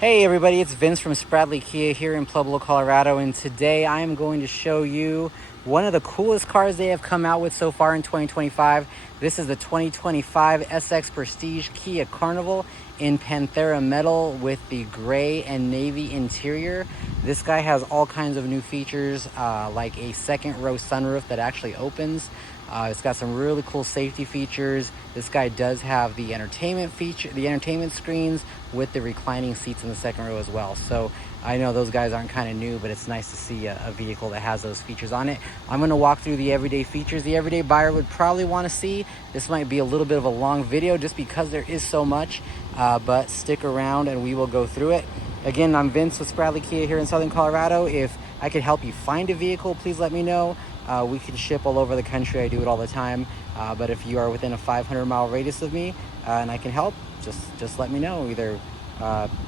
Hey everybody, it's Vince from Spradley Kia here in Pueblo, Colorado, and today I am going to show you one of the coolest cars they have come out with so far in 2025. This is the 2025 SX Prestige Kia Carnival in Panthera Metal with the gray and navy interior. This guy has all kinds of new features, like a second row sunroof that actually opens. It's got some really cool safety features. This guy does have the entertainment screens with the reclining seats in the second row as well. So I know those guys aren't kind of new, but it's nice to see a vehicle that has those features on it. I'm going to walk through the everyday features the everyday buyer would probably want to see. This might be a little bit of a long video just because there is so much, but stick around and we will go through it. Again, I'm Vince with Spradley Kia here in Southern Colorado. If I could help you find a vehicle, please let me know. We can ship all over the country. I do it all the time. But if you are within a 500-mile radius of me and I can help, just let me know. Either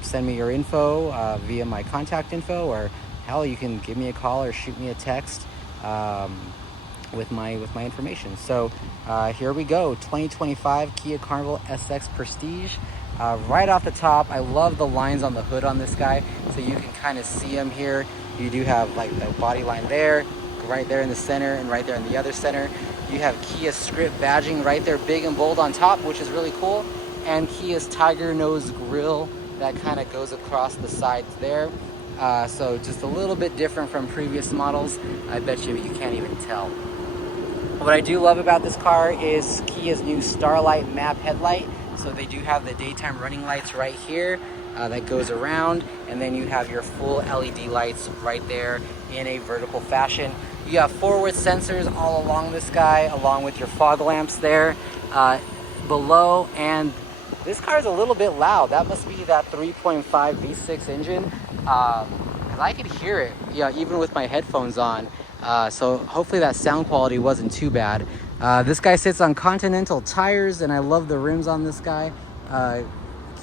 send me your info via my contact info, or hell, you can give me a call or shoot me a text with my information. So here we go. 2025 Kia Carnival SX Prestige. Right off the top, I love the lines on the hood on this guy, so you can kind of see them here. You do have like the body line there, right there in the center, and right there in the other center. You have Kia script badging right there, big and bold on top, which is really cool, and Kia's tiger nose grille that kind of goes across the sides there. So just a little bit different from previous models. I bet you can't even tell. What I do love about this car is Kia's new Starlight map headlight. So they do have the daytime running lights right here that goes around, and then you have your full LED lights right there in a vertical fashion. You have forward sensors all along this guy, along with your fog lamps there below. And this car is a little bit loud. That must be that 3.5 V6 engine, because I could hear it, even with my headphones on. So hopefully that sound quality wasn't too bad. This guy sits on Continental tires, and I love the rims on this guy.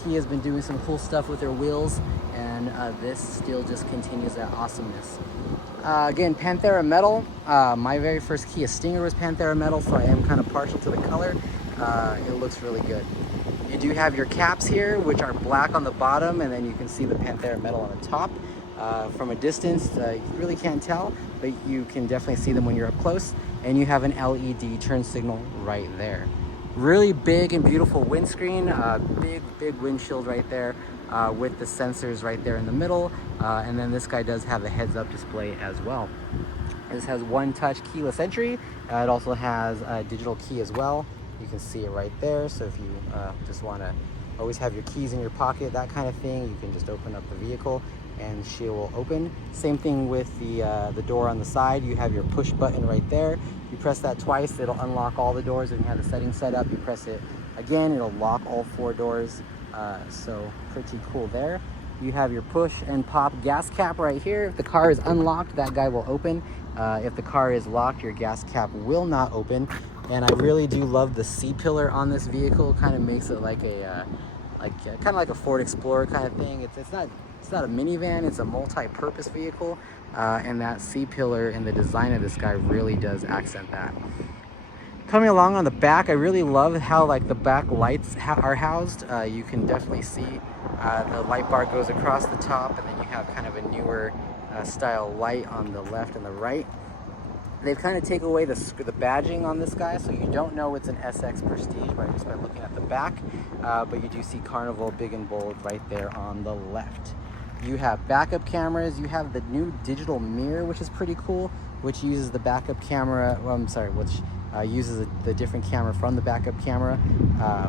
Kia's been doing some cool stuff with their wheels, and this still just continues that awesomeness. Again, Panthera Metal. My very first Kia Stinger was Panthera Metal, so I am kind of partial to the color. It looks really good. You do have your caps here, which are black on the bottom, and then you can see the Panthera Metal on the top. From a distance, you really can't tell, but you can definitely see them when you're up close. And you have an LED turn signal right there. Really big and beautiful windscreen, big windshield right there with the sensors right there in the middle. And then this guy does have a heads-up display as well. This has one-touch keyless entry. It also has a digital key as well. You can see it right there. So if you just want to always have your keys in your pocket, that kind of thing, you can just open up the vehicle and she will open. Same thing with the door on the side. You have your push button right there. You press that twice, it'll unlock all the doors. And you have the settings set up. You press it again, it'll lock all 4 doors. So pretty cool there. You have your push and pop gas cap right here. If the car is unlocked, that guy will open. If the car is locked, your gas cap will not open. And I really do love the C-pillar on this vehicle. Kind of makes it like a kind of like a Ford Explorer kind of thing. It's not a minivan, it's a multi-purpose vehicle, and that C-pillar and the design of this guy really does accent that. Coming along on the back, I really love how like the back lights are housed. You can definitely see the light bar goes across the top, and then you have kind of a newer style light on the left and the right. They've kind of taken away the badging on this guy, so you don't know it's an SX Prestige by just by looking at the back, but you do see Carnival big and bold right there on the left. You have backup cameras. You have the new digital mirror, which is pretty cool, which uses the backup camera, which uses the different camera from the backup camera,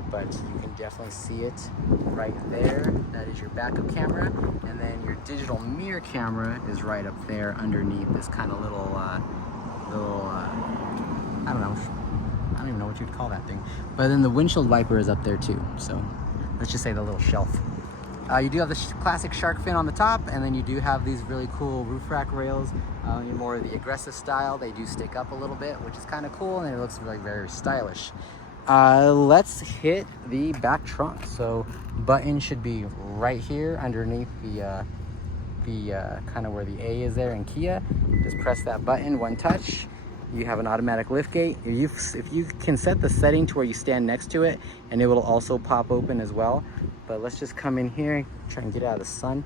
but you can definitely see it right there. That is your backup camera, and then your digital mirror camera is right up there underneath this kind of little I don't even know what you'd call that thing. But then the windshield wiper is up there too. So let's just say the little shelf. You do have the classic shark fin on the top, and then you do have these really cool roof rack rails in more of the aggressive style. They do stick up a little bit, which is kind of cool, and it looks like very stylish. Let's hit the back trunk. So button should be right here underneath the kind of where the A is there in Kia. Just press that button, one touch. You have an automatic lift gate. If you can set the setting to where you stand next to it, and it will also pop open as well. But let's just come in here, try and get out of the sun.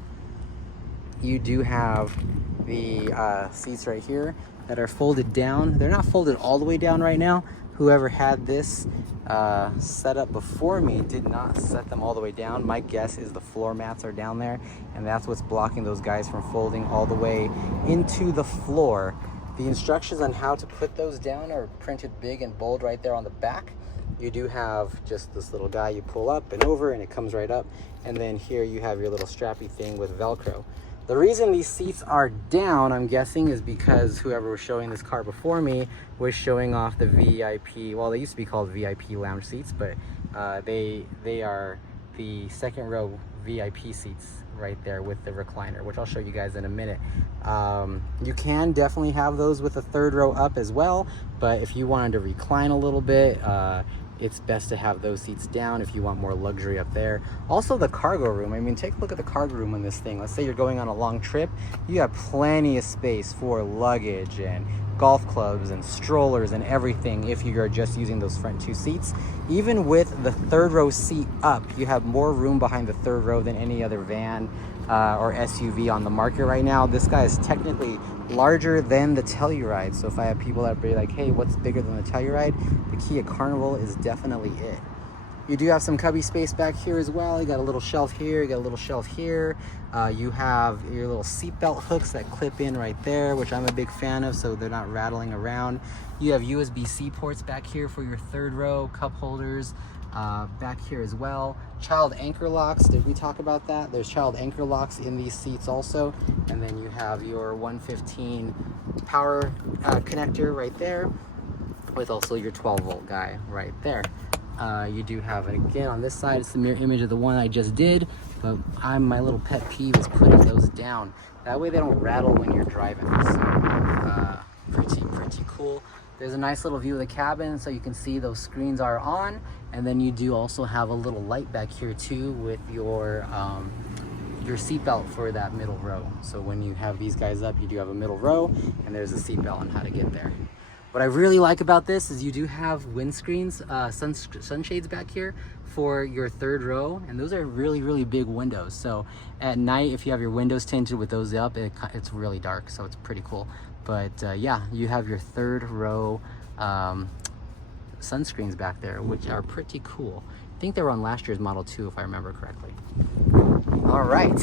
You do have the seats right here that are folded down. They're not folded all the way down right now. Whoever had this set up before me did not set them all the way down. My guess is the floor mats are down there, and that's what's blocking those guys from folding all the way into the floor. The instructions on how to put those down are printed big and bold right there on the back. You do have just this little guy you pull up and over, and it comes right up. And then here you have your little strappy thing with Velcro. The reason these seats are down, I'm guessing, is because whoever was showing this car before me was showing off the VIP, well, they used to be called VIP lounge seats, but they are the second row VIP seats right there with the recliner, which I'll show you guys in a minute. You can definitely have those with a third row up as well, but if you wanted to recline a little bit, it's best to have those seats down if you want more luxury up there. Also the cargo room, I mean, take a look at the cargo room on this thing. Let's say you're going on a long trip, you have plenty of space for luggage and golf clubs and strollers and everything if you are just using those front two seats. Even with the third row seat up, you have more room behind the third row than any other van or SUV on the market right now. This guy is technically larger than the Telluride. So if I have people that be like, hey, what's bigger than the Telluride? The Kia Carnival is definitely it. You do have some cubby space back here as well. You got a little shelf here, you got a little shelf here. You have your little seatbelt hooks that clip in right there, which I'm a big fan of, so they're not rattling around. You have USB-C ports back here for your third row, cup holders back here as well. Child anchor locks, did we talk about that? There's child anchor locks in these seats also. And then you have your 115 power connector right there, with also your 12-volt guy right there. You do have it again on this side. It's the mirror image of the one I just did, but my little pet peeve is putting those down. That way they don't rattle when you're driving. So pretty cool. There's a nice little view of the cabin, so you can see those screens are on, and then you do also have a little light back here too with your seatbelt for that middle row. So when you have these guys up, you do have a middle row, and there's a seatbelt on how to get there. What I really like about this is you do have windscreens, sunshades back here for your third row, and those are really big windows. So at night, if you have your windows tinted with those up, it's really dark, so it's pretty cool. But yeah, you have your third row sunscreens back there, which are pretty cool. I think they were on last year's model too, if I remember correctly. All right.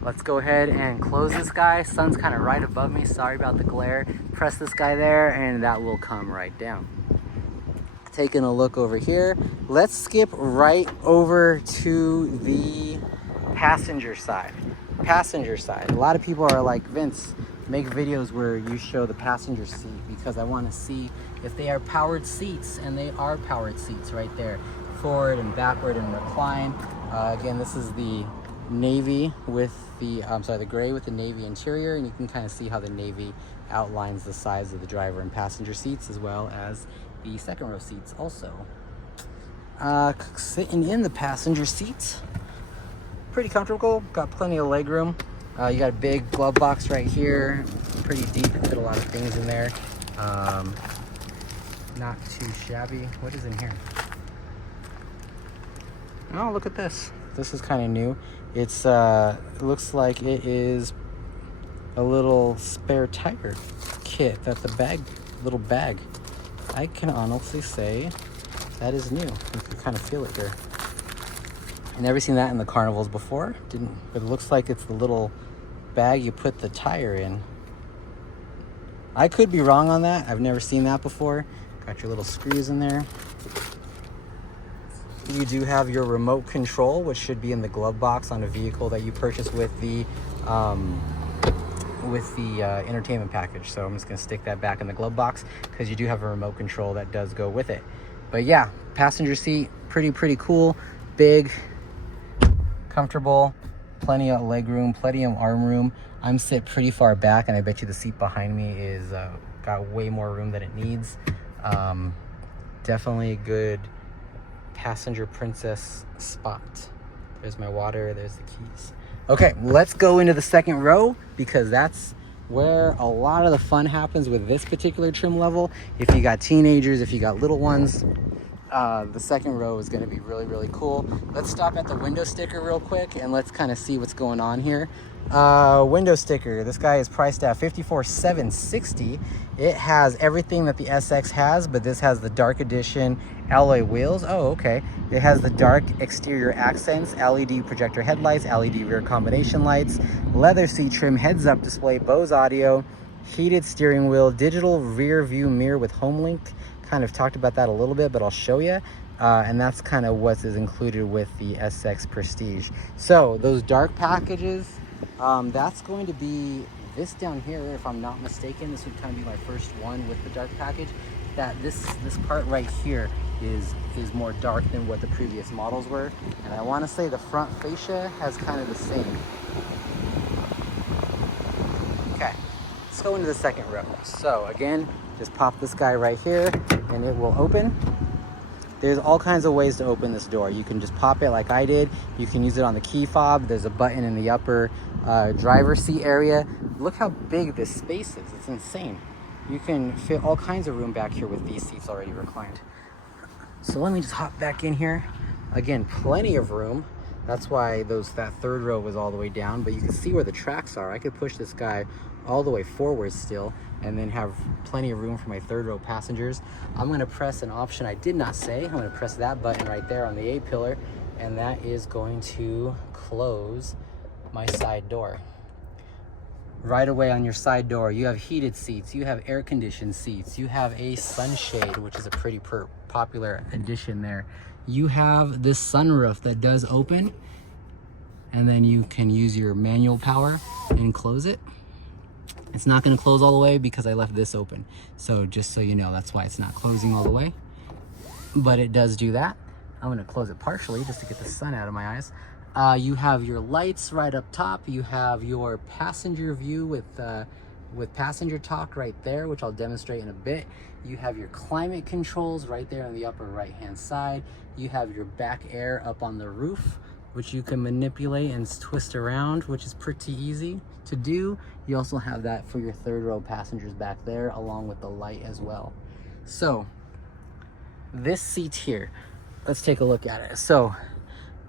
Let's go ahead and close this guy. Sun's kind of right above me. Sorry about the glare. Press this guy there and that will come right down. Taking a look over here. Let's skip right over to the passenger side. Passenger side. A lot of people are like, Vince, make videos where you show the passenger seat, because I want to see if they are powered seats, and they are powered seats right there. Forward and backward and recline. Again, this is the navy with the the gray with the navy interior, and you can kind of see how the navy outlines the size of the driver and passenger seats, as well as the second row seats also. Sitting in the passenger seats, pretty comfortable, got plenty of leg room. You got a big glove box right here, pretty deep, fit a lot of things in there. Not too shabby. What is in here? Oh, look at this. This is kind of new. It's it looks like it is a little spare tire kit. That's a little bag. I can honestly say that is new. You can kind of feel it here. I've never seen that in the Carnivals before. But it looks like it's the little bag you put the tire in. I could be wrong on that. I've never seen that before. Got your little screws in there. You do have your remote control, which should be in the glove box on a vehicle that you purchase with the entertainment package. So I'm just gonna stick that back in the glove box because you do have a remote control that does go with it. But yeah, passenger seat, pretty cool, big, comfortable, plenty of leg room, plenty of arm room. I'm sit pretty far back, and I bet you the seat behind me is got way more room than it needs. Definitely a good passenger princess spot. There's my water, there's the keys. Okay, let's go into the second row, because that's where a lot of the fun happens with this particular trim level. If you got teenagers, if you got little ones, the second row is going to be really, really cool. Let's stop at the window sticker real quick and let's kind of see what's going on here. Window sticker, this guy is priced at $54,760. It has everything that the SX has, but this has the dark edition alloy wheels. Oh, okay. It has the dark exterior accents, LED projector headlights, LED rear combination lights, leather seat trim, heads up display, Bose audio, heated steering wheel, digital rear view mirror with HomeLink. Kind of talked about that a little bit, but I'll show you. And that's kind of what is included with the SX Prestige. So those dark packages, that's going to be this down here, if I'm not mistaken. This would kind of be my first one with the dark package. That this part right here is more dark than what the previous models were. And I want to say the front fascia has kind of the same. Okay, let's go into the second row. So again, just pop this guy right here and it will open. There's all kinds of ways to open this door. You can just pop it like I did. You can use it on the key fob. There's a button in the upper driver's seat area. Look how big this space is. It's insane. You can fit all kinds of room back here with these seats already reclined. So let me just hop back in here. Again, plenty of room. That's why that third row was all the way down, but you can see where the tracks are. I could push this guy all the way forward still and then have plenty of room for my third row passengers. I'm gonna press an option I did not say. I'm gonna press that button right there on the A-pillar, and that is going to close my side door. Right away on your side door, you have heated seats, you have air conditioned seats, you have a sunshade, which is a pretty popular addition there. You have this sunroof that does open, and then you can use your manual power and close it. It's not going to close all the way because I left this open. So just so you know, that's why it's not closing all the way. But it does do that. I'm going to close it partially just to get the sun out of my eyes. You have your lights right up top. You have your passenger view with passenger talk right there, which I'll demonstrate in a bit. You have your climate controls right there on the upper right hand side. You have your back air up on the roof, which you can manipulate and twist around, which is pretty easy to do. You also have that for your third row passengers back there, along with the light as well. So this seat here, let's take a look at it. So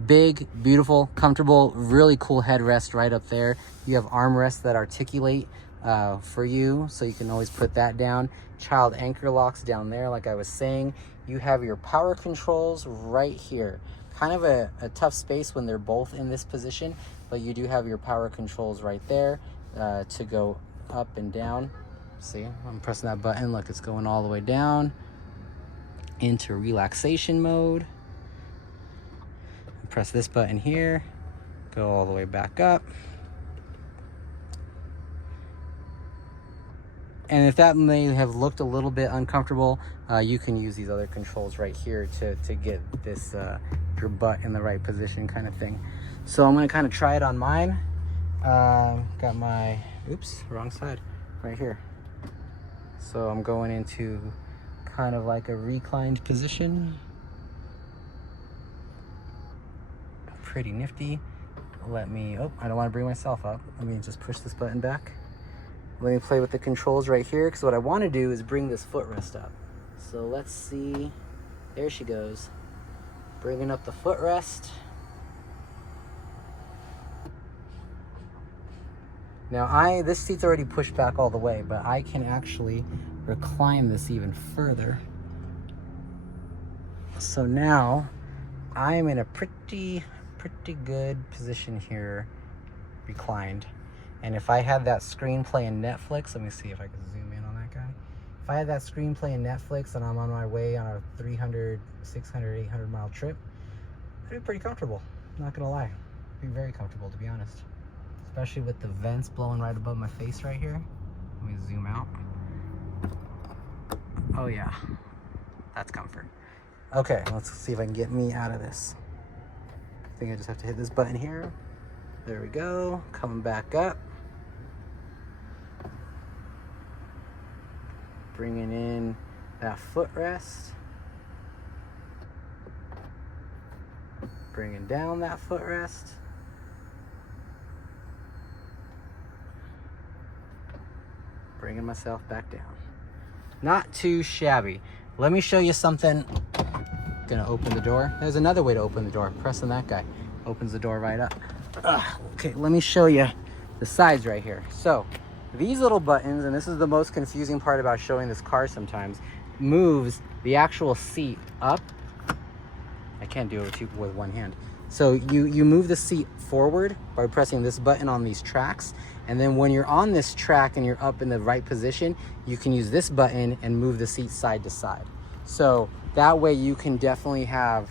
big, beautiful, comfortable, really cool headrest right up there. You have armrests that articulate for you, so you can always put that down. Child anchor locks down there, like I was saying. You have your power controls right here. Kind of a tough space when they're both in this position, but you do have your power controls right there to go up and down. See, I'm pressing that button. Look, it's going all the way down into relaxation mode. Press this button here, go all the way back up. And if that may have looked a little bit uncomfortable, you can use these other controls right here to get this your butt in the right position kind of thing. So I'm gonna kind of try it on mine. Got my, oops, wrong side, right here. So I'm going into kind of like a reclined position. Pretty nifty. Let me, oh, I don't want to bring myself up. Let me just push this button back. Let me play with the controls right here, because what I want to do is bring this footrest up. So let's see. There she goes. Bringing up the footrest. Now this seat's already pushed back all the way, but I can actually recline this even further. So now I'm in a pretty good position here, reclined. And if I had that screen playing Netflix, let me see if I can zoom in on that guy. If I had that screen playing Netflix and I'm on my way on a 300, 600, 800 mile trip, I'd be pretty comfortable, not gonna lie. I'd be very comfortable, to be honest. Especially with the vents blowing right above my face right here. Let me zoom out. Oh yeah, that's comfort. Okay, let's see if I can get me out of this. I think I just have to hit this button here. There we go, coming back up. Bringing in that footrest. Bringing down that footrest. bringing myself back down. Not too shabby. Let me show you something. Gonna open the door. There's another way to open the door. Pressing that guy opens the door right up. Okay, let me show you the sides right here. So these little buttons, and this is the most confusing part about showing this car sometimes, moves the actual seat up. I can't do it with one hand. So you move the seat forward by pressing this button on these tracks, and then when you're on this track and you're up in the right position, you can use this button and move the seat side to side. So that way you can definitely have,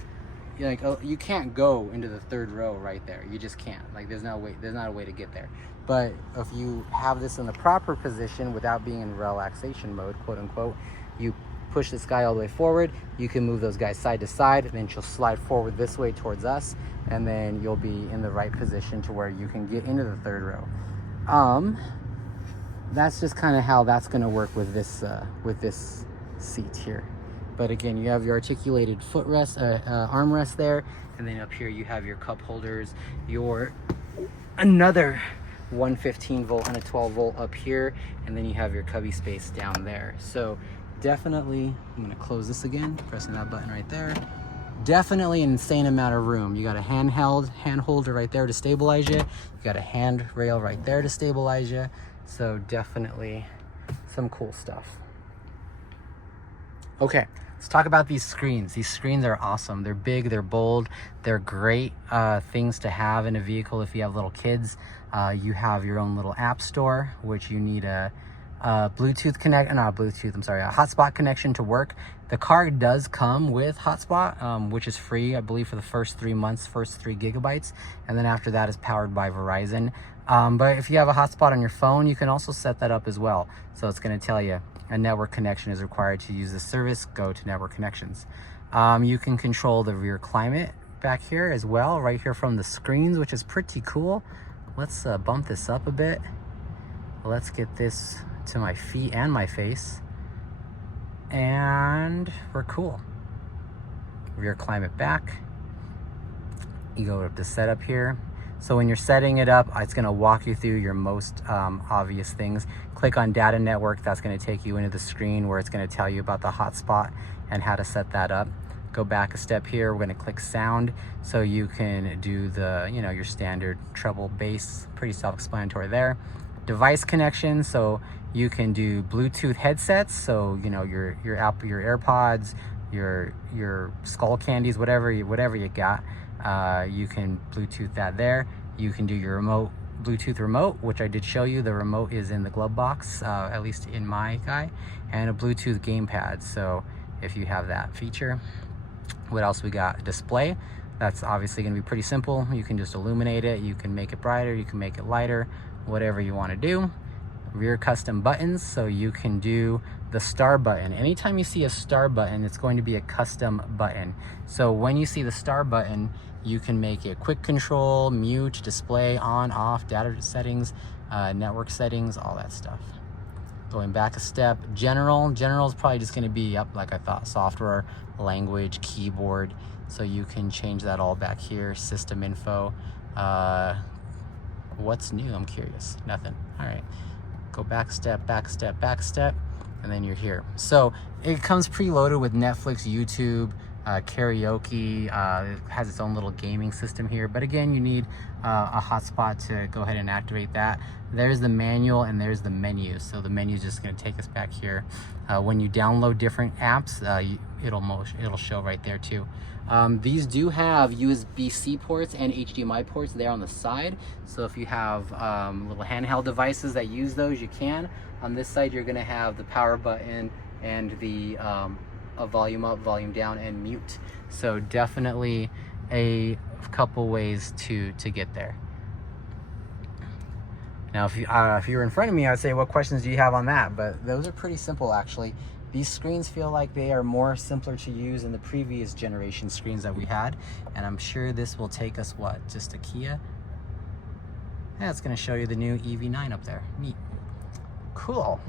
like, you can't go into the third row right there. You just can't. Like, there's not a way to get there. But if you have this in the proper position without being in relaxation mode, quote unquote, you push this guy all the way forward, you can move those guys side to side, and then she'll slide forward this way towards us, and then you'll be in the right position to where you can get into the third row. That's just kind of how that's going to work with this seat here. But again, you have your articulated footrest, armrest there, and then up here you have your cup holders, your another 115 volt and a 12 volt up here, and then you have your cubby space down there. So definitely, I'm gonna close this again, pressing that button right there. Definitely an insane amount of room. You got a hand holder right there to stabilize you. You got a handrail right there to stabilize you. So definitely some cool stuff. Okay, let's talk about these screens. These screens are awesome. They're big, they're bold, they're great things to have in a vehicle if you have little kids. You have your own little app store, which you need a Bluetooth a hotspot connection to work. The car does come with hotspot, which is free, I believe, for the first 3 months, first 3 gigabytes, and then after that is powered by Verizon. But if you have a hotspot on your phone, you can also set that up as well. So it's going to tell you a network connection is required to use this service. Go to network connections. You can control the rear climate back here as well, right here from the screens, which is pretty cool. Let's bump this up a bit. Let's get this to my feet and my face, and we're cool. Rear climate back. You go up to setup here. So when you're setting it up, it's going to walk you through your most obvious things. Click on data network. That's going to take you into the screen where it's going to tell you about the hotspot and how to set that up. Go back a step here. We're going to click sound, so you can do the, your standard treble bass. Pretty self-explanatory there. Device connection, so you can do Bluetooth headsets, so your Apple, your AirPods, your Skull Candies, whatever you got, you can Bluetooth that there. You can do your Bluetooth remote, which I did show you. The remote is in the glove box, at least in my guy, and a Bluetooth gamepad. So if you have that feature, what else we got? Display. That's obviously going to be pretty simple. You can just illuminate it. You can make it brighter. You can make it lighter. Whatever you want to do. Rear custom buttons, so you can do the star button. Anytime you see a star button, it's going to be a custom button. So when you see the star button, you can make it quick control, mute, display, on, off, data settings, network settings, all that stuff. Going back a step, general is probably just going to be up like I thought, software, language, keyboard, so you can change that all back here. System info. What's new? I'm curious. Nothing. All right. Go back step, and then you're here. So it comes preloaded with Netflix, YouTube, karaoke. It has its own little gaming system here. But again, you need a hotspot to go ahead and activate that. There's the manual and there's the menu. So the menu is just going to take us back here. When you download different apps, it'll show right there too. These do have USB-C ports and HDMI ports there on the side. So if you have little handheld devices that use those, you can. On this side, you're going to have the power button and the a volume up, volume down, and mute. So definitely a couple ways to get there. Now, if you were in front of me, I'd say, what questions do you have on that? But those are pretty simple, actually. These screens feel like they are more simpler to use than the previous generation screens that we had. And I'm sure this will take us, just a Kia? Yeah, it's gonna show you the new EV9 up there. Neat. Cool.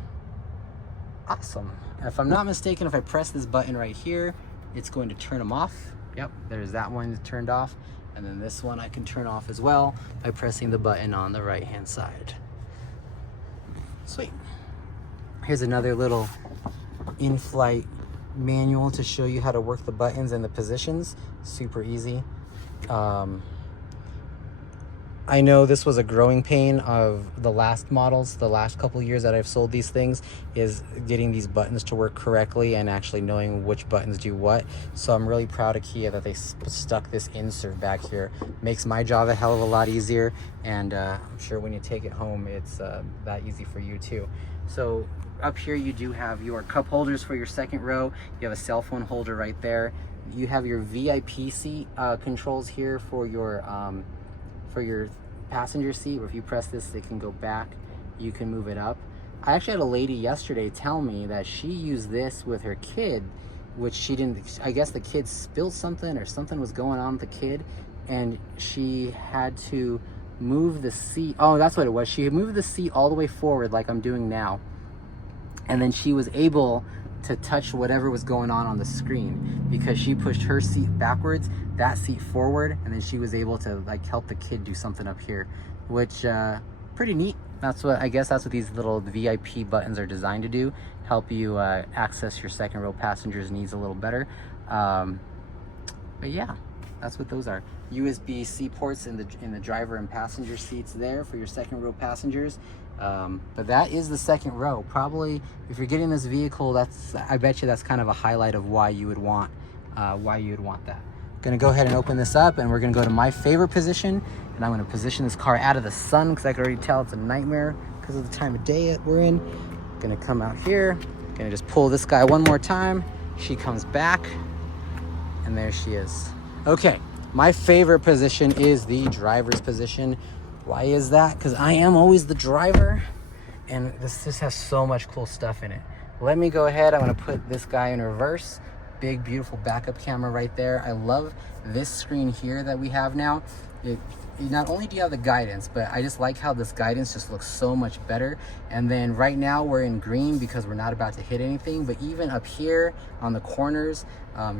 Awesome. If I'm not mistaken, if I press this button right here, it's going to turn them off. Yep, there's that one turned off. And then this one I can turn off as well by pressing the button on the right-hand side. Sweet. Here's another little in-flight manual to show you how to work the buttons and the positions. Super easy. I know this was a growing pain of the last models, the last couple of years that I've sold these things, is getting these buttons to work correctly and actually knowing which buttons do what. So I'm really proud of Kia that they stuck this insert back here. Makes my job a hell of a lot easier, and I'm sure when you take it home, it's that easy for you too. So up here you do have your cup holders for your second row. You have a cell phone holder right there. You have your VIP seat controls here for your passenger seat, where if you press this, it can go back, you can move it up. I actually had a lady yesterday tell me that she used this with her kid, which she didn't, I guess the kid spilled something or something was going on with the kid, and she had to move the seat. Oh, that's what it was. She moved the seat all the way forward like I'm doing now, and then she was able to touch whatever was going on the screen, because she pushed her seat backwards, that seat forward, and then she was able to like help the kid do something up here, which pretty neat. That's what, I guess that's what these little VIP buttons are designed to do, help you access your second row passengers' needs a little better. But yeah, that's what those are. USB-C ports in the driver and passenger seats there for your second row passengers. But that is the second row. Probably if you're getting this vehicle, I bet you that's kind of a highlight of why you would want that. Gonna go ahead and open this up, and we're gonna go to my favorite position, and I'm gonna position this car out of the sun, because I can already tell it's a nightmare because of the time of day that we're in. Gonna come out here, gonna just pull this guy one more time. She comes back, and there she is. Okay, my favorite position is the driver's position. Why is that? Because I am always the driver, and this has so much cool stuff in it. Let me go ahead, I'm gonna put this guy in reverse. Big, beautiful backup camera right there. I love this screen here that we have now. Not only do you have the guidance, but I just like how this guidance just looks so much better. And then right now we're in green because we're not about to hit anything, but even up here on the corners,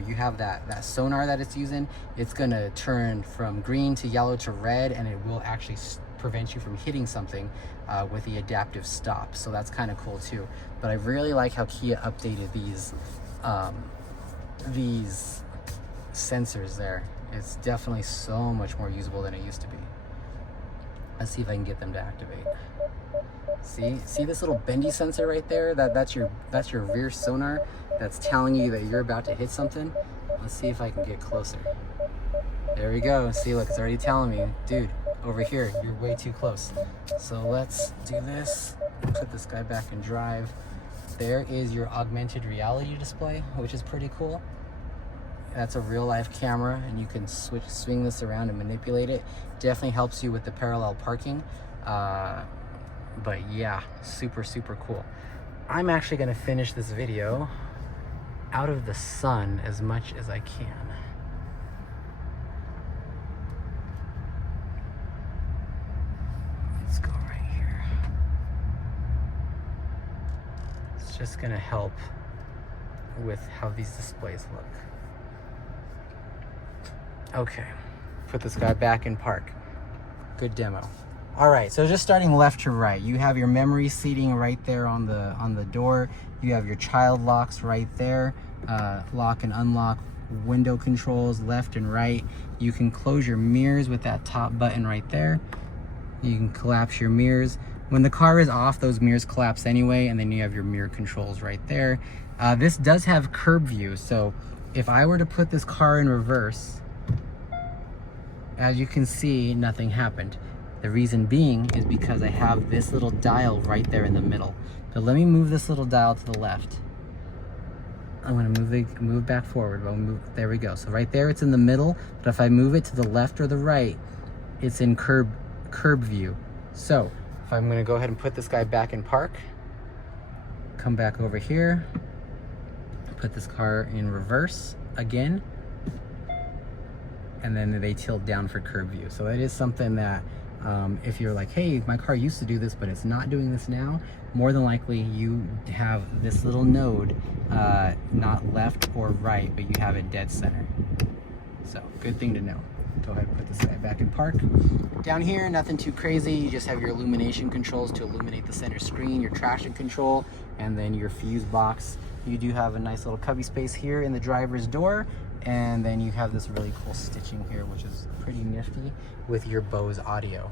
you have that sonar that it's using. It's gonna turn from green to yellow to red, and it will actually prevent you from hitting something with the adaptive stop. So that's kind of cool too. But I really like how Kia updated these sensors there. It's definitely so much more usable than it used to be. Let's see if I can get them to activate. See this little bendy sensor right there? That's your rear sonar that's telling you that you're about to hit something. Let's see if I can get closer. There we go. See, look, it's already telling me, dude, over here, you're way too close. So let's do this. Put this guy back in drive. There is your augmented reality display, which is pretty cool. That's a real life camera, and you can swing this around and manipulate it. Definitely helps you with the parallel parking. But yeah, super, super cool. I'm actually gonna finish this video out of the sun as much as I can. Let's go right here. It's just gonna help with how these displays look. Okay, put this guy back in park. Good demo. All right, so just starting left to right, you have your memory seating right there on the door. You have your child locks right there, lock and unlock window controls left and right. You can close your mirrors with that top button right there. You can collapse your mirrors. When the car is off, those mirrors collapse anyway, and then you have your mirror controls right there. This does have curb view, so if I were to put this car in reverse, as you can see, nothing happened. The reason being is because I have this little dial right there in the middle. But let me move this little dial to the left. I'm gonna move back forward. There we go. So right there, it's in the middle. But if I move it to the left or the right, it's in curb view. So if I'm gonna go ahead and put this guy back in park, come back over here, put this car in reverse again, and then they tilt down for curb view. So it is something that if you're like, hey, my car used to do this, but it's not doing this now, more than likely you have this little node, not left or right, but you have it dead center. So good thing to know. Go ahead and put this guy back in park. Down here, nothing too crazy. You just have your illumination controls to illuminate the center screen, your traction control, and then your fuse box. You do have a nice little cubby space here in the driver's door, and then you have this really cool stitching here, which is pretty nifty with your Bose audio.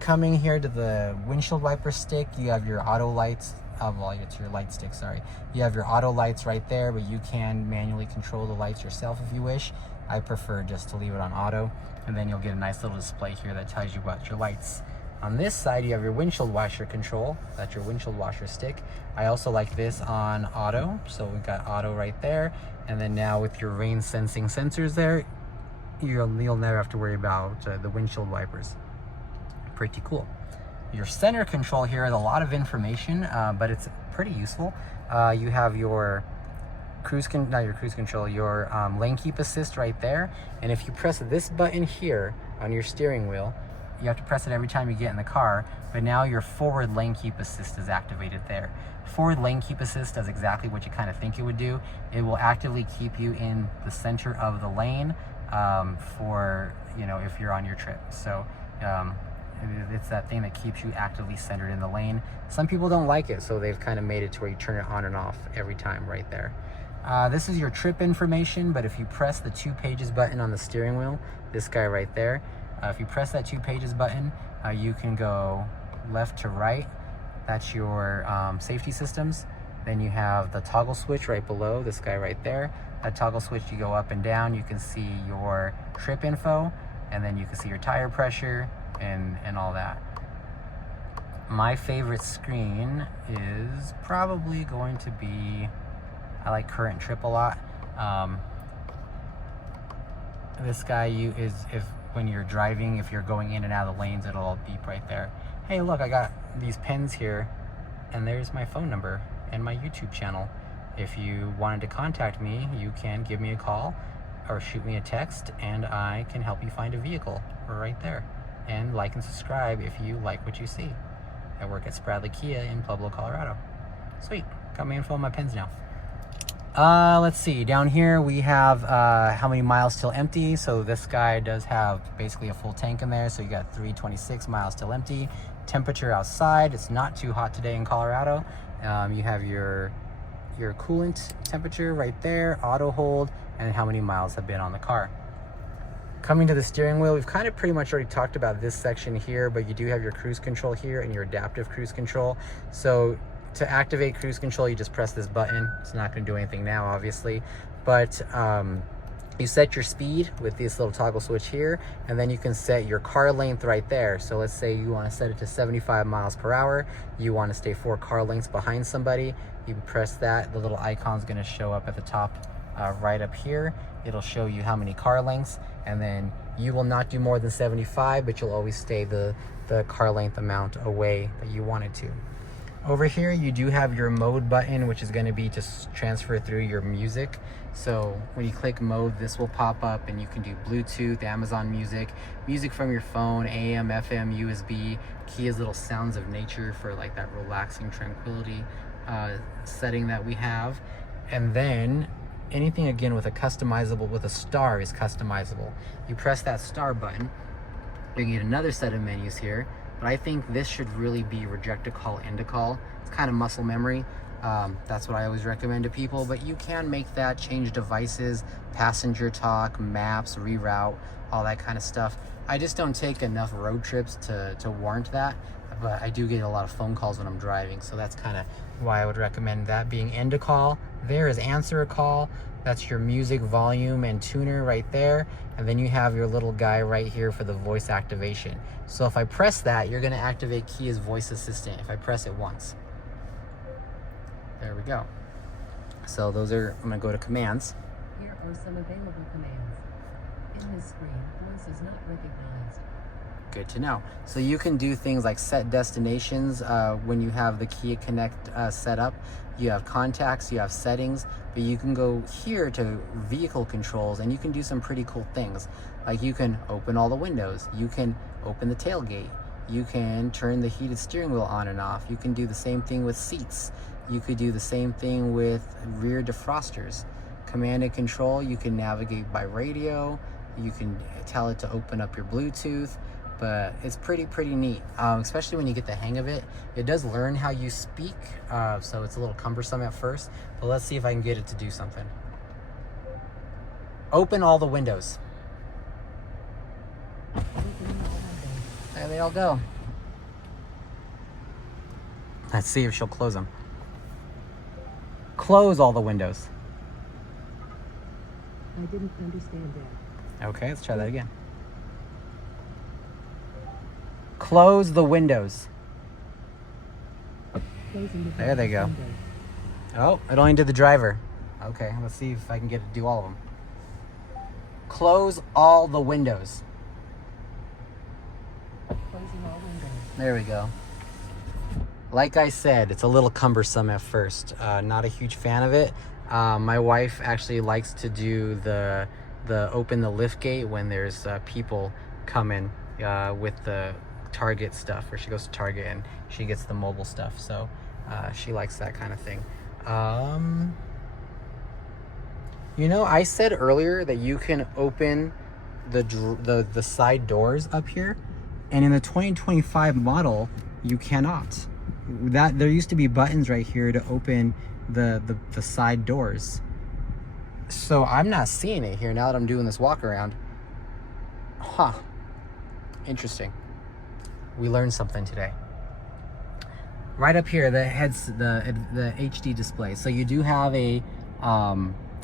Coming here to the windshield wiper stick, you have your auto lights. Well, it's your light stick, sorry. You have your auto lights right there, but you can manually control the lights yourself if you wish. I prefer just to leave it on auto, and then you'll get a nice little display here that tells you about your lights. On this side, you have your windshield washer control. That's your windshield washer stick. I also like this on auto, so we've got auto right there. And then now with your rain sensing sensors there, you'll never have to worry about the windshield wipers. Pretty cool. Your center control here is a lot of information, but it's pretty useful. You have your your lane keep assist right there. And if you press this button here on your steering wheel, you have to press it every time you get in the car, but now your forward lane keep assist is activated there. Forward lane keep assist does exactly what you kind of think it would do. It will actively keep you in the center of the lane for, if you're on your trip. So it's that thing that keeps you actively centered in the lane. Some people don't like it, so they've kind of made it to where you turn it on and off every time right there. This is your trip information, but if you press the 2 pages button on the steering wheel, this guy right there, if you press that 2 pages button, you can go left to right. That's your safety systems. Then you have the toggle switch right below, this guy right there. That toggle switch, you go up and down, you can see your trip info, and then you can see your tire pressure and all that. My favorite screen is probably going to be, I like current trip a lot. This guy when you're driving, if you're going in and out of the lanes, it'll all beep right there. Hey, look, I got these pens here, and there's my phone number and my YouTube channel. If you wanted to contact me, you can give me a call or shoot me a text, and I can help you find a vehicle right there. And like and subscribe if you like what you see. I work at Spradley Kia in Pueblo, Colorado. Sweet, got my info on my pens now. Let's see, down here we have how many miles till empty. So this guy does have basically a full tank in there, so you got 326 miles till empty. Temperature outside, it's not too hot today in Colorado. You have your coolant temperature right there, auto hold, and how many miles have been on the car. Coming to the steering wheel, we've kind of pretty much already talked about this section here, but you do have your cruise control here and your adaptive cruise control. So to activate cruise control, you just press this button. It's not going to do anything now, obviously, but you set your speed with this little toggle switch here, and then you can set your car length right there. So let's say you want to set it to 75 miles per hour. You want to stay 4 car lengths behind somebody. You press that. The little icon's going to show up at the top right up here. It'll show you how many car lengths, and then you will not do more than 75, but you'll always stay the car length amount away that you wanted to. Over here, you do have your mode button, which is going to be to transfer through your music. So when you click mode, this will pop up, and you can do Bluetooth, Amazon Music, music from your phone, AM, FM, USB, Kia's little sounds of nature for like that relaxing tranquility setting that we have. And then anything again with a star is customizable. You press that star button, you can get another set of menus here. But I think this should really be reject a call, end a call. It's kind of muscle memory. That's what I always recommend to people, but you can make that, change devices, passenger talk, maps, reroute, all that kind of stuff. I just don't take enough road trips to warrant that, but I do get a lot of phone calls when I'm driving, so that's kind of why I would recommend that being end a call. There is answer a call. That's your music volume and tuner right there. And then you have your little guy right here for the voice activation. So if I press that, you're gonna activate Kia's voice assistant if I press it once. There we go. So those are, I'm gonna go to commands. Here are some available commands. In this screen, voice is not recognized. Good to know. So you can do things like set destinations when you have the Kia Connect set up. You have contacts, you have settings, but you can go here to vehicle controls, and you can do some pretty cool things. Like you can open all the windows, you can open the tailgate, you can turn the heated steering wheel on and off. You can do the same thing with seats. You could do the same thing with rear defrosters. Command and control, you can navigate by radio. You can tell it to open up your Bluetooth. but it's pretty neat, especially when you get the hang of it. It does learn how you speak, so it's a little cumbersome at first, but let's see if I can get it to do something. Open all the windows. There they all go. Let's see if she'll close them. Close all the windows. I didn't understand that. Okay, let's try that again. Close the windows. Closing the There they go. window. Oh, it only did the driver. Okay, let's see if I can get it to do all of them. Close all the windows. Closing all windows. There we go. Like I said, it's a little cumbersome at first. Not a huge fan of it. My wife actually likes to do the open the lift gate when there's people coming with the Target stuff, or she goes to Target and she gets the mobile stuff. So she likes that kind of thing. You know, I said earlier that you can open the side doors up here, and in the 2025 model, you cannot. That there used to be buttons right here to open the side doors. So I'm not seeing it here now that I'm doing this walk around. Huh. Interesting. We learned something today. Right up here, the HD display. So you do have a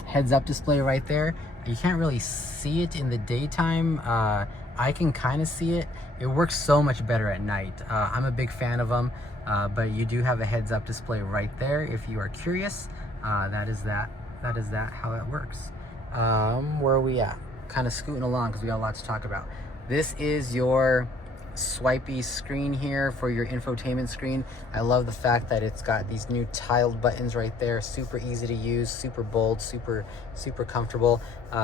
heads-up display right there. You can't really see it in the daytime. I can kind of see it. It works so much better at night. I'm a big fan of them, but you do have a heads-up display right there. If you are curious, that is that how it works. Where are we at? Kind of scooting along because we got a lot to talk about. This is your swipey screen here for your infotainment screen. I love the fact that it's got these new tiled buttons right there. Super easy to use, super bold, super comfortable.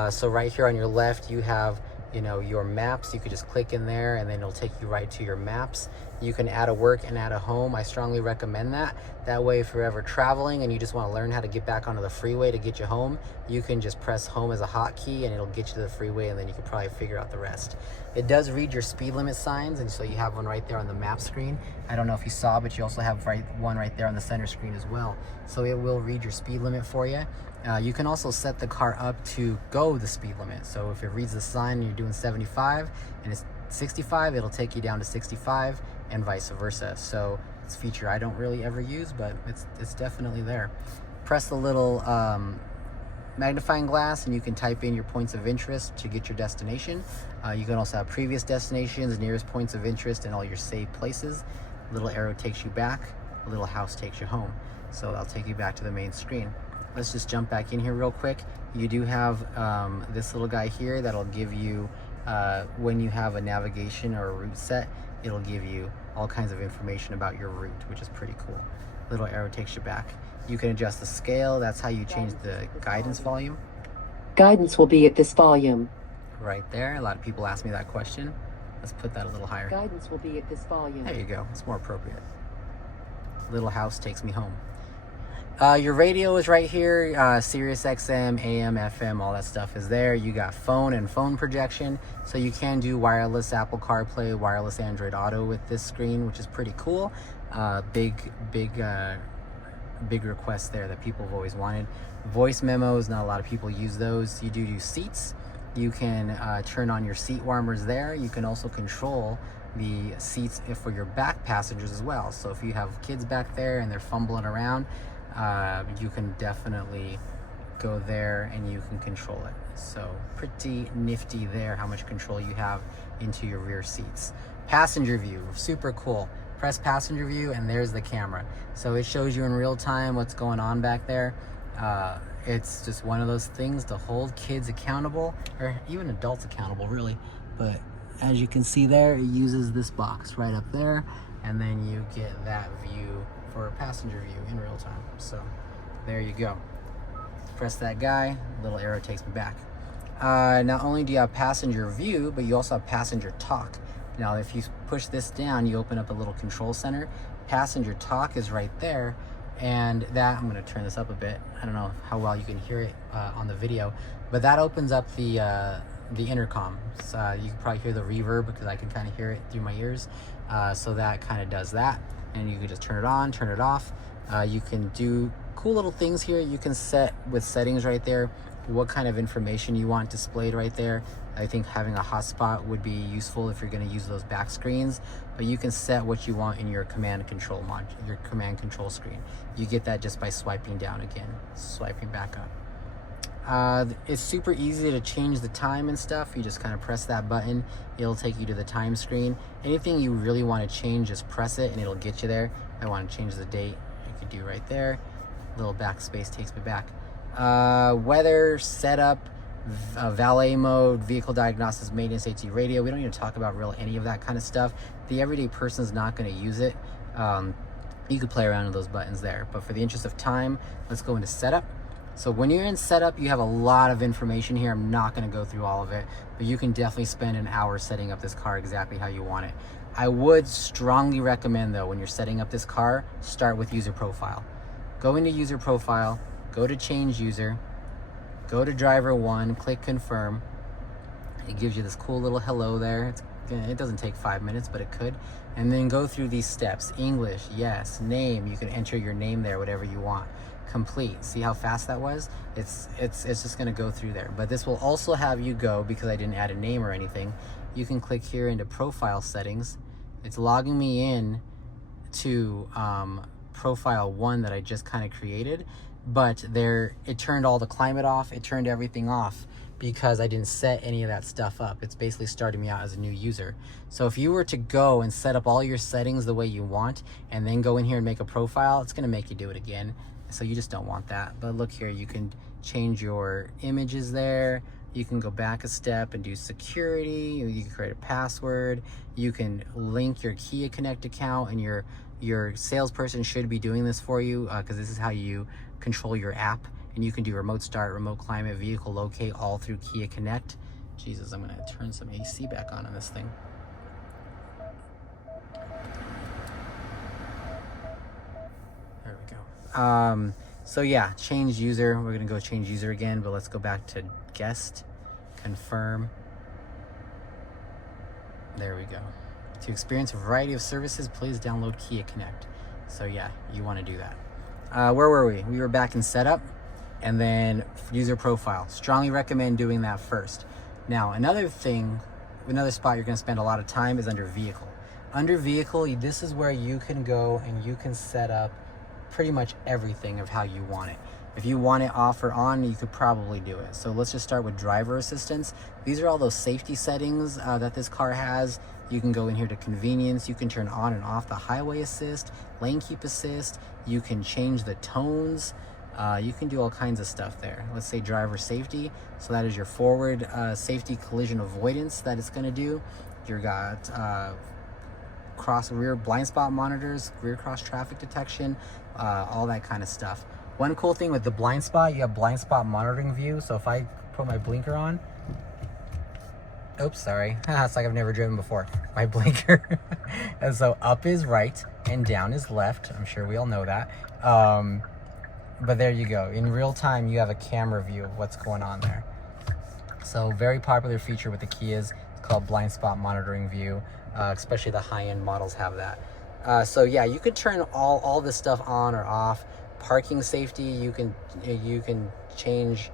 So right here on your left, you have, you know, your maps. You could just click in there and then it'll take you right to your maps. You can add a work and add a home. I strongly recommend that. That way, if you're ever traveling and you just want to learn how to get back onto the freeway to get you home, you can just press home as a hotkey and it'll get you to the freeway, and then you can probably figure out the rest. It does read your speed limit signs, and so you have one right there on the map screen. I don't know if you saw, but you also have one right there on the center screen as well. So it will read your speed limit for you. You can also set the car up to go the speed limit. So if it reads the sign and you're doing 75 and it's 65, it'll take you down to 65 and vice versa. So it's a feature I don't really ever use, but it's definitely there. Press the little magnifying glass and you can type in your points of interest to get your destination. You can also have previous destinations, nearest points of interest, and all your saved places. A little arrow takes you back, a little house takes you home. So that'll take you back to the main screen. Let's just jump back in here real quick. You do have this little guy here that'll give you, when you have a navigation or a route set, it'll give you all kinds of information about your route, which is pretty cool. Little arrow takes you back. You can adjust the scale. That's how you change the guidance volume. Guidance will be at this volume. Right there. A lot of people ask me that question. Let's put that a little higher. Guidance will be at this volume. There you go. It's more appropriate. Little house takes me home. Your radio is right here. Sirius XM, AM, FM, all that stuff is there. You got phone and phone projection, so you can do wireless Apple CarPlay, wireless Android Auto with this screen, which is pretty cool. Big request there that people have always wanted. Voice memos, not a lot of people use those. You do use seats. You can turn on your seat warmers there. You can also control the seats for your back passengers as well. So if you have kids back there and they're fumbling around, you can definitely go there and you can control it. So pretty nifty there, how much control you have into your rear seats. Passenger view, super cool. Press passenger view and there's the camera. So it shows you in real time what's going on back there. It's just one of those things to hold kids accountable, or even adults accountable really. But as you can see there, it uses this box right up there, and then you get that view for a passenger view in real time. So there you go. Press that guy, little arrow takes me back. Not only do you have passenger view, but you also have passenger talk. Now if you push this down, you open up a little control center. Passenger talk is right there. And that, I'm going to turn this up a bit. I don't know how well you can hear it on the video, but that opens up the intercom. So you can probably hear the reverb because I can kind of hear it through my ears. So that kind of does that. And you can just turn it on, turn it off. You can do cool little things here. You can set with settings right there what kind of information you want displayed right there. I think having a hotspot would be useful if you're going to use those back screens, but you can set what you want in your command and control your command control screen. You get that just by swiping down again, swiping back up. It's super easy to change the time and stuff. You just kind of press that button, it'll take you to the time screen. Anything you really want to change, just press it and it'll get you there. I want to change the date, you can do right there. Little backspace takes me back. Weather, setup, valet mode, vehicle diagnostics, maintenance, AT radio. We don't even talk about any of that kind of stuff. The everyday person is not going to use it. You could play around with those buttons there, but for the interest of time, let's go into setup. So when you're in setup, you have a lot of information here. I'm not going to go through all of it, but you can definitely spend an hour setting up this car exactly how you want it. I would strongly recommend though, when you're setting up this car, start with user profile. Go into user profile, go to change user, go to driver 1, click confirm. It gives you this cool little hello there. It doesn't take 5 minutes, but it could. And then go through these steps. English, yes. Name, you can enter your name there, whatever you want. Complete. See how fast that was? It's just going to go through there. But this will also have you go, because I didn't add a name or anything, you can click here into profile settings. It's logging me in to profile 1 that I just kind of created, but it turned all the climate off, it turned everything off because I didn't set any of that stuff up. It's basically starting me out as a new user. So if you were to go and set up all your settings the way you want and then go in here and make a profile, it's going to make you do it again. So you just don't want that. But look here, you can change your images there. You can go back a step and do security. You can create a password. You can link your Kia Connect account, and your salesperson should be doing this for you because this is how you control your app. And you can do remote start, remote climate, vehicle locate, all through Kia Connect. Jesus, I'm gonna turn some AC back on this thing. There we go. So yeah, change user. We're gonna go change user again, but let's go back to guest, confirm. There we go. To experience a variety of services, please download Kia Connect. So yeah, you want to do that. Where were we? We were back in setup, and then user profile. Strongly recommend doing that first. Now, another spot you're going to spend a lot of time is under vehicle. Under vehicle, this is where you can go and you can set up pretty much everything of how you want it. If you want it off or on, you could probably do it. So let's just start with driver assistance. These are all those safety settings that this car has. You can go in here to convenience. You can turn on and off the highway assist, lane keep assist. You can change the tones. You can do all kinds of stuff there. Let's say driver safety. So that is your forward safety collision avoidance that it's going to do. You got cross rear blind spot monitors, rear cross traffic detection, all that kind of stuff. One cool thing with the blind spot, you have blind spot monitoring view. So if I put my blinker on, oops, sorry. It's like I've never driven before. My blinker. And so up is right and down is left. I'm sure we all know that. But there you go. In real time, you have a camera view of what's going on there. So very popular feature with the Kias. It's called blind spot monitoring view. Especially the high-end models have that. So yeah, you could turn all this stuff on or off. Parking safety, you can change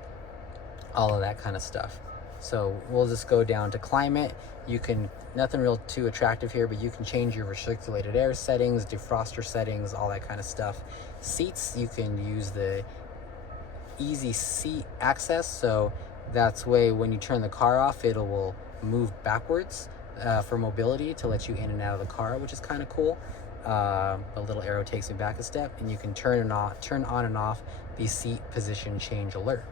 all of that kind of stuff. So we'll just go down to climate. You can, nothing real too attractive here, but you can change your recirculated air settings, defroster settings, all that kind of stuff. Seats, you can use the easy seat access. So that's way when you turn the car off, it will move backwards for mobility to let you in and out of the car, which is kind of cool. A little arrow takes you back a step, and you can turn on and off the seat position change alert.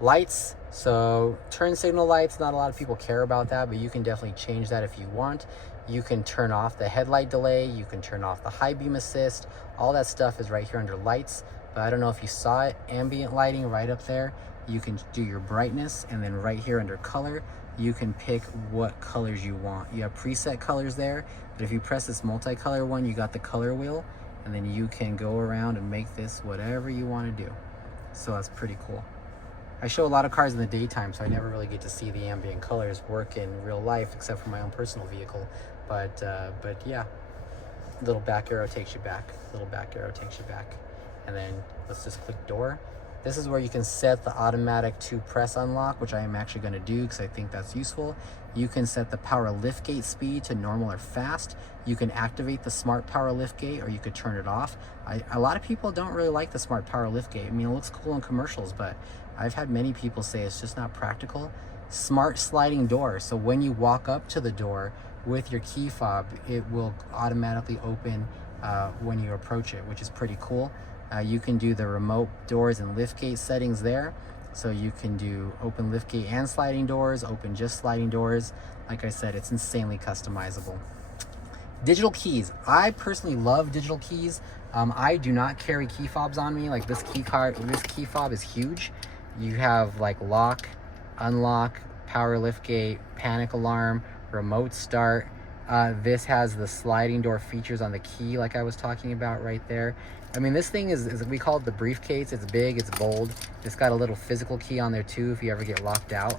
Lights, so turn signal lights, not a lot of people care about that, but you can definitely change that if you want. You can turn off the headlight delay, you can turn off the high beam assist, all that stuff is right here under lights. But I don't know if you saw it, ambient lighting right up there. You can do your brightness, and then right here under color, you can pick what colors you want. You have preset colors there, but if you press this multicolor one, you got the color wheel, and then you can go around and make this whatever you want to do. So that's pretty cool. I show a lot of cars in the daytime, so I never really get to see the ambient colors work in real life, except for my own personal vehicle. But yeah, little back arrow takes you back, little back arrow takes you back. And then let's just click door. This is where you can set the automatic 2-press unlock, which I am actually going to do because I think that's useful. You can set the power liftgate speed to normal or fast. You can activate the smart power liftgate, or you could turn it off. A lot of people don't really like the smart power liftgate. I mean, it looks cool in commercials, but I've had many people say it's just not practical. Smart sliding door. So when you walk up to the door with your key fob, it will automatically open when you approach it, which is pretty cool. You can do the remote doors and liftgate settings there. So you can do open liftgate and sliding doors, open just sliding doors. Like I said, it's insanely customizable. Digital keys. I personally love digital keys. I do not carry key fobs on me. Like this key fob is huge. You have like lock, unlock, power liftgate, panic alarm, remote start. This has the sliding door features on the key like I was talking about right there. I mean, this thing is we call it the briefcase. It's big, it's bold. It's got a little physical key on there too if you ever get locked out.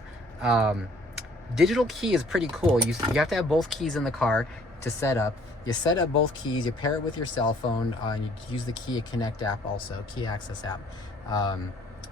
Digital key is pretty cool. You have to have both keys in the car to set up. You set up both keys, you pair it with your cell phone, and you use the Kia Connect app also, Kia Access app.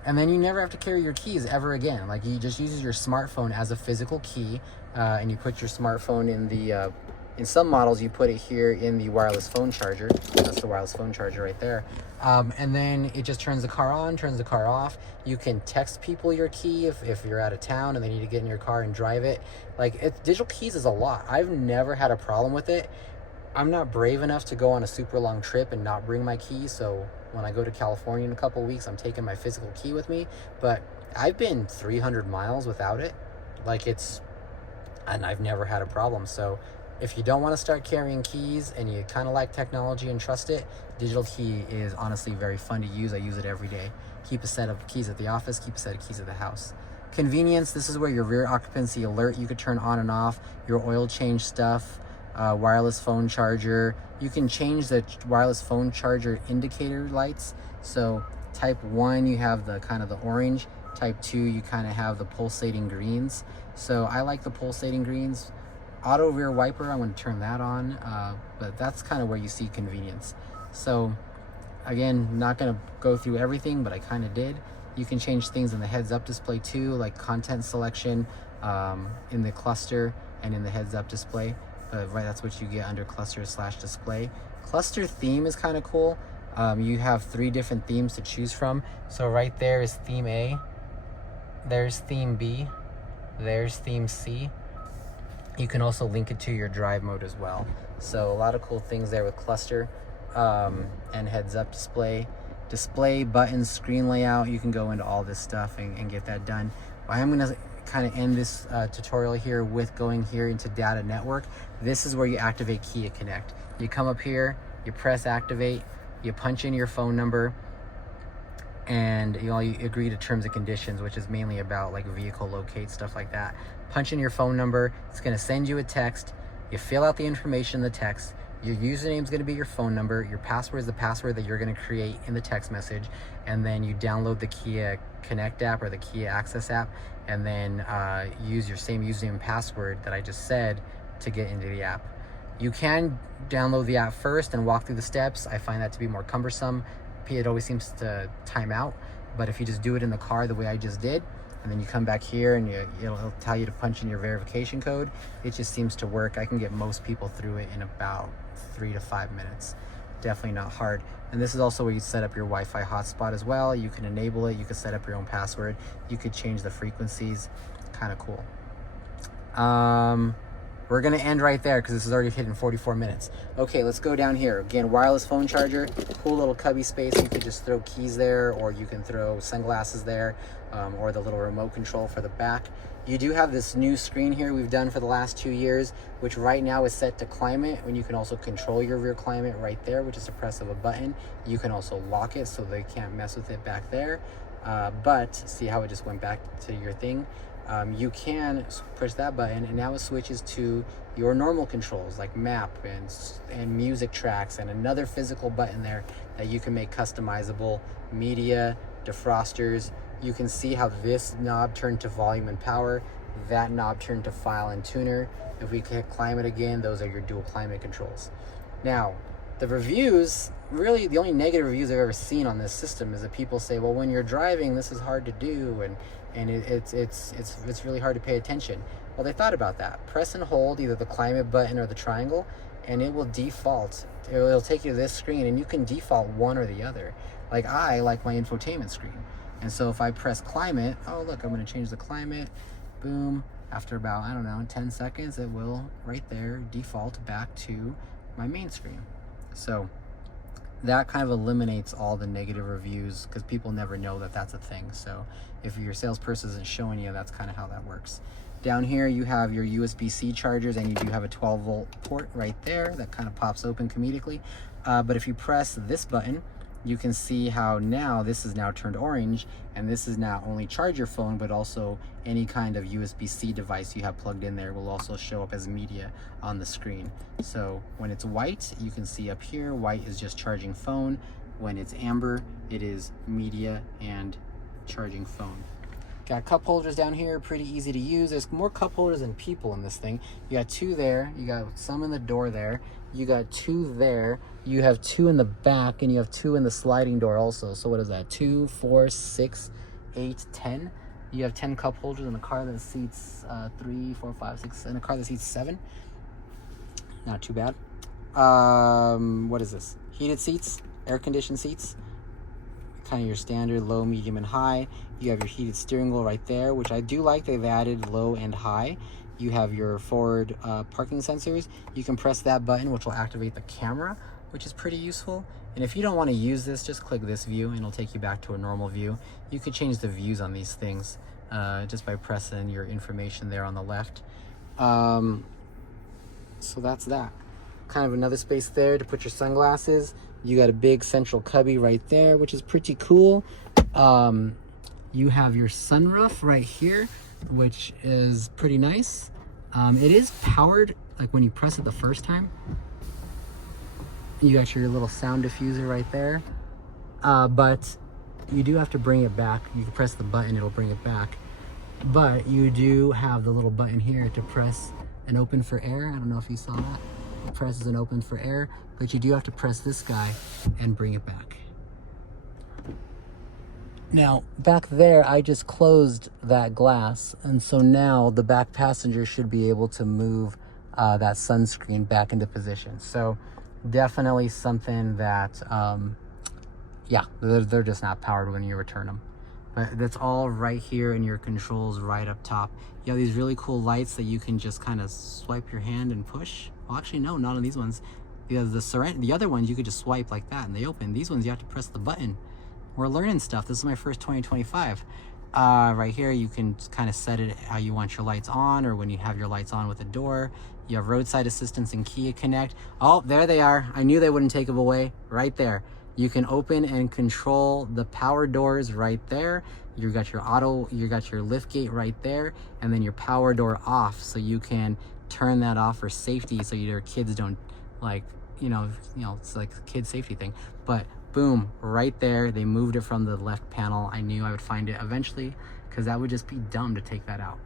And then you never have to carry your keys ever again. Like you just use your smartphone as a physical key, and you put your smartphone in the, in some models you put it here in the wireless phone charger. That's the wireless phone charger right there. And then it just turns the car on, turns the car off. You can text people your key if you're out of town and they need to get in your car and drive it. Like digital keys is a lot. I've never had a problem with it. I'm not brave enough to go on a super long trip and not bring my keys, so when I go to California in a couple of weeks, I'm taking my physical key with me. But I've been 300 miles without it. And I've never had a problem. So if you don't want to start carrying keys and you kind of like technology and trust it, digital key is honestly very fun to use. I use it every day. Keep a set of keys at the office, keep a set of keys at the house. Convenience, this is where your rear occupancy alert you could turn on and off, your oil change stuff, wireless phone charger. You can change the wireless phone charger indicator lights. So type 1, you have the kind of the orange. Type 2, you kind of have the pulsating greens. So I like the pulsating greens. Auto rear wiper, I'm going to turn that on, but that's kind of where you see convenience. So again, not going to go through everything, but I kind of did. You can change things in the heads up display too, like content selection in the cluster and in the heads up display. Right, that's what you get under cluster/display. Cluster theme is kind of cool. You have 3 different themes to choose from. So right there is theme A, there's theme B, there's theme C. You can also link it to your drive mode as well. So a lot of cool things there with cluster and heads up display buttons, screen layout. You can go into all this stuff and get that done. I am going to kind of end this tutorial here with going here into data network. This is where you activate Kia Connect. You come up here, you press activate, you punch in your phone number, and you agree to terms and conditions, which is mainly about like vehicle locate, stuff like that. Punch in your phone number, it's going to send you a text. You fill out the information in the text. Your username is going to be your phone number. Your password is the password that you're going to create in the text message. And then you download the Kia Connect app or the Kia Access app, and then use your same username and password that I just said to get into the app. You can download the app first and walk through the steps. I find that to be more cumbersome. It always seems to time out. But if you just do it in the car the way I just did, and then you come back here and it'll tell you to punch in your verification code, it just seems to work. I can get most people through it in about 3 to 5 minutes. Definitely not hard. And this is also where you set up your Wi-Fi hotspot as well. You can enable it, you can set up your own password, you could change the frequencies. Kind of cool. We're gonna end right there because this is already hitting 44 minutes. Okay, let's go down here. Again, wireless phone charger, cool little cubby space. You could just throw keys there, or you can throw sunglasses there, or the little remote control for the back. You do have this new screen here we've done for the last 2 years, which right now is set to climate, and you can also control your rear climate right there, which is a press of a button. You can also lock it so they can't mess with it back there. But see how it just went back to your thing? you can push that button and now it switches to your normal controls like map and music tracks, and another physical button there that you can make customizable, media, defrosters. You can see how this knob turned to volume and power, that knob turned to file and tuner. If we click climate again, those are your dual climate controls. Now, the reviews, really the only negative reviews I've ever seen on this system is that people say, well, when you're driving, this is hard to do, and it's really hard to pay attention. Well, they thought about that. Press and hold either the climate button or the triangle, and it will default. It'll take you to this screen, and you can default one or the other. Like I like my infotainment screen. And so if I press climate, oh look, I'm gonna change the climate, boom. After about, I don't know, 10 seconds, it will right there default back to my main screen. So that kind of eliminates all the negative reviews because people never know that that's a thing. So if your salesperson isn't showing you, that's kind of how that works. Down here you have your USB-C chargers, and you do have a 12-volt port right there that kind of pops open comedically. But if you press this button, you can see how now this is now turned orange, and this is now only charge your phone, but also any kind of USB-C device you have plugged in there will also show up as media on the screen. So when it's white, you can see up here, white is just charging phone. When it's amber, it is media and charging phone. Got cup holders down here, pretty easy to use. There's more cup holders than people in this thing. You got 2 there, you got some in the door there, you got 2 there, you have 2 in the back, and you have 2 in the sliding door also. So what is that? 2, 4, 6, 8, 10. You have 10 cup holders in a car that seats 3, 4, 5, 6, in a car that seats 7. Not too bad. What is this? Heated seats, air conditioned seats. Kind of your standard low, medium, and high. You have your heated steering wheel right there, which I do like. They've added low and high. You have your forward parking sensors. You can press that button, which will activate the camera, which is pretty useful. And if you don't want to use this, just click this view and it'll take you back to a normal view. You could change the views on these things just by pressing your information there on the left. So that's that. Kind of another space there to put your sunglasses. You got a big central cubby right there, which is pretty cool. You have your sunroof right here, which is pretty nice. It is powered, like when you press it the first time. You got your little sound diffuser right there. But you do have to bring it back. You can press the button, it'll bring it back. But you do have the little button here to press and open for air. I don't know if you saw that. It presses and opens for air, but you do have to press this guy and bring it back. Now, back there, I just closed that glass, and so now the back passenger should be able to move that sunscreen back into position. So definitely something that, yeah, they're just not powered when you return them. But that's all right here in your controls right up top. You have these really cool lights that you can just kind of swipe your hand and push. Well, actually, no, not on these ones. Because the other ones, you could just swipe like that and they open. These ones, you have to press the button. We're learning stuff. This is my first 2025. Right here, you can kind of set it how you want your lights on, or when you have your lights on with the door. You have roadside assistance and Kia Connect. Oh, there they are. I knew they wouldn't take them away. Right there. You can open and control the power doors right there. You got your lift gate right there, and then your power door off, so you can turn that off for safety, so your kids don't, like, you know, it's like a kid safety thing. But boom, right there, they moved it from the left panel. I knew I would find it eventually, because that would just be dumb to take that out.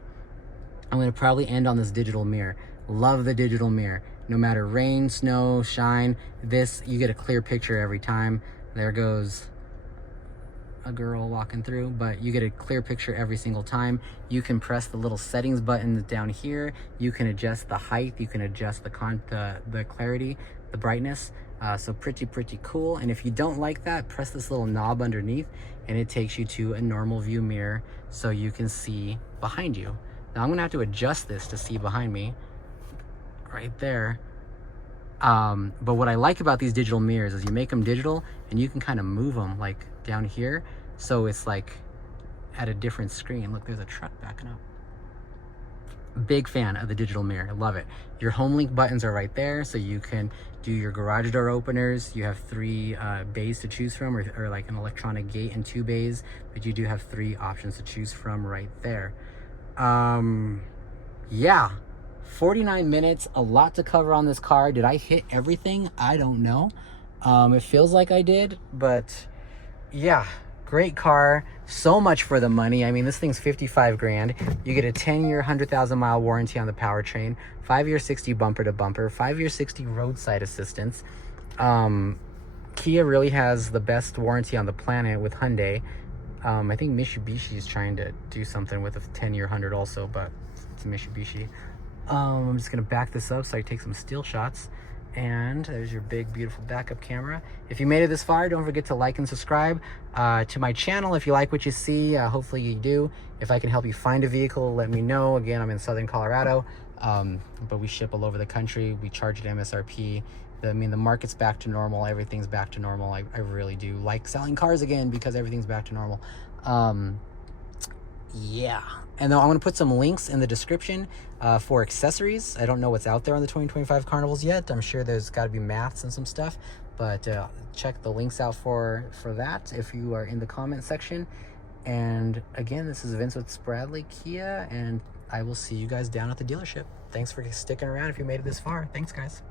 I'm gonna probably end on this digital mirror. Love the digital mirror. No matter rain, snow, shine, this, you get a clear picture every time. There goes a girl walking through, but you get a clear picture every single time. You can press the little settings buttons down here. You can adjust the height, you can adjust the clarity, the brightness. So pretty cool. And if you don't like that, press this little knob underneath and it takes you to a normal view mirror so you can see behind you. Now I'm gonna have to adjust this to see behind me right there. But what I like about these digital mirrors is you make them digital and you can kind of move them like down here. So it's like at a different screen. Look, there's a truck backing up. Big fan of the digital mirror, love it. Your home link buttons are right there, so you can do your garage door openers. You have 3 bays to choose from, or like an electronic gate and 2 bays, but you do have 3 options to choose from right there. Yeah, 49 minutes, a lot to cover on this car. Did I hit everything? I don't know. It feels like I did, but yeah, great car. So much for the money. I mean, this thing's 55 grand. You get a 10-year, 100,000-mile warranty on the powertrain, 5-year 60 bumper to bumper, 5-year 60 roadside assistance. Kia really has the best warranty on the planet with Hyundai. I think Mitsubishi is trying to do something with a 10-year 100 also, but it's a Mitsubishi. I'm just gonna back this up so I take some still shots. And there's your big, beautiful backup camera. If you made it this far, don't forget to like and subscribe to my channel if you like what you see. Hopefully you do. If I can help you find a vehicle, let me know. Again, I'm in Southern Colorado, but we ship all over the country. We charge at MSRP. I mean, the market's back to normal. Everything's back to normal. I really do like selling cars again because everything's back to normal. Yeah, and then I'm going to put some links in the description for accessories. I don't know what's out there on the 2025 Carnivals yet. I'm sure there's got to be maths and some stuff, but check the links out for that if you are in the comment section. And again, this is Vince with Spradley Kia, and I will see you guys down at the dealership. Thanks for sticking around if you made it this far. Thanks, guys.